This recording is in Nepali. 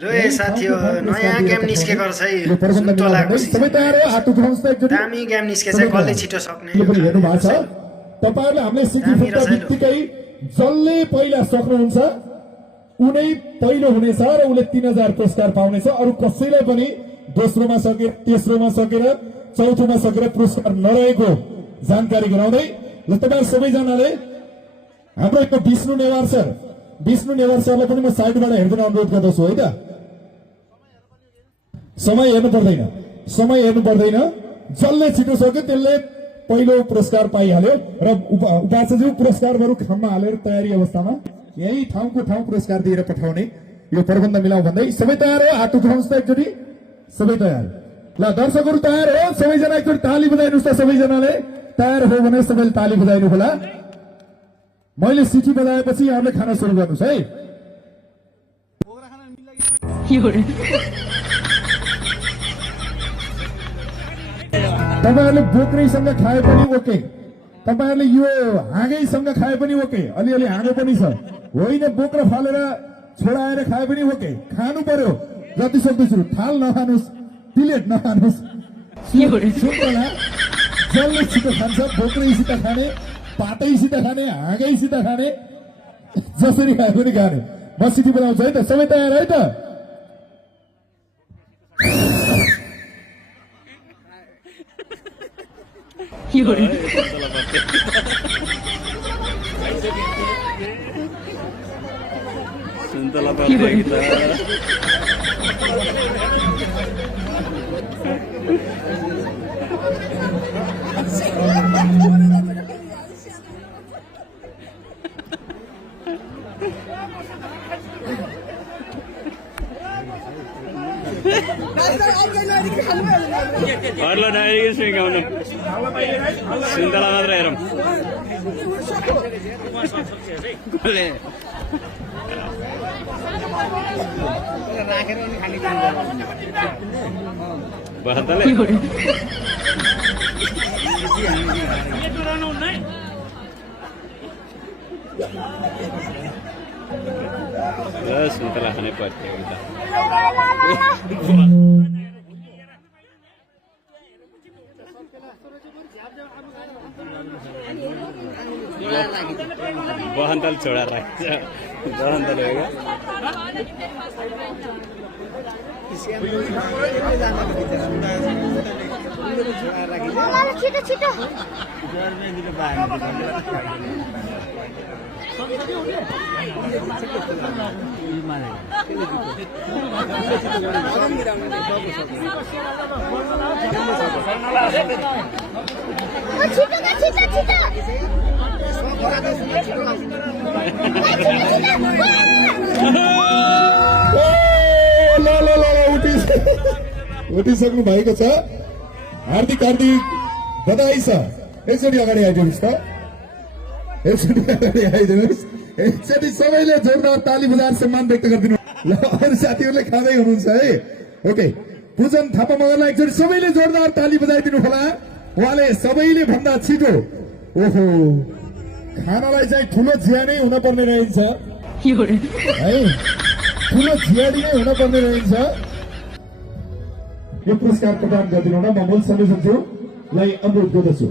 ए साथी हो नयाँ गेम निस्केको रहेछ है सुन्तलाको दामी गेम निस्केछ कसले छिटो सक्ने हेर्नु भएको छ तपाईहरुले हामीले सिटी फुट्दा बित्तिकै जसले पहिला सक्नुहुन्छ उनै पहिलो हुनेछ र उले 3000 पुरस्कार पाउनेछ अरु कसैलाई पनि दोस्रोमा सकेर तेस्रोमा सकेर चौथोमा सकेर पुरस्कार नरहेको जानकारी गराउँदै ल तपाईहरु सबैजनाले हाम्रो एक विष्णु नेवार सरलाई पनि म साइडबाट हेर्न अनुरोध गर्दछु है त समय हेर्नु पर्दैन जसले छिटो सक्यो त्यसले पहिलो पुरस्कार पाइहाल्यो र उपाचार्यज्यू पुरस्कारहरु खाममा हालेर तयारी अवस्थामा यही ठाउँको ठाउँ पुरस्कार दिएर पठाउने यो प्रबन्ध मिलाउ भन्दै सबै तयार हो हात उठाउनुस् त एकचोटी सबै तयार ल दर्शकहरु तयार हो सबैजना एकचोटी ताली बजाइनुस् त सबैजनाले तयार हो भने सबैले ताली बजाइनु होला मैले सिटी बजाएपछि यहाँले खाना सुरु गर्नुस् है तपाईहरुले बोक्रेसँग खाए पनि ओके तपाईहरुले यो हाँगैसँग खाए पनि ओके अलिअलि हाँगो पनि छ होइन बोक्रा फालेर छोडाएर खाए पनि ओके खानु पर्यो जति सक्दो थाल नखानुस् प्लेट नखानुस् सुन्तला जसले छिटो खान्छ बोक्रैसित खाने पातैसित खाने हाँगैसित खाने जसरी खाए पनि खाने म सिटी बनाउँछु है त सबै तयार है त सुन्तला पर्दै अरूलाई डाइरेक्ट सिकाउने सुन्तला मात्र हेरौँ बहन्तले सुन्तला खाने पर्थ्यो बहन्तल छोडा राख्छ बहन्तल हो छिटो छिटो उठिसक्नु भएको छ हार्दिक बधाई छ एकचोटि अगाडि आइदिनुहोस् त एकचोटि सबैले जोरदार ताली बजाएर सम्मान व्यक्त गरिदिनु ल अरू साथीहरूले खाँदै हुनुहुन्छ है ओके पूजन थापा मगरलाई एकचोटि सबैले जोरदार ताली बजाइदिनु होला उहाँले सबैले भन्दा छिटो ओहो खानालाई चाहिँ ठुलो झ्यानै हुनपर्ने रहेछ है ठुलो झ्याडी नै हुनपर्ने रहेछ यो पुरस्कार प्रदान गरिदिनु होला म मूल संयोजकज्यूलाई अनुरोध गर्दछु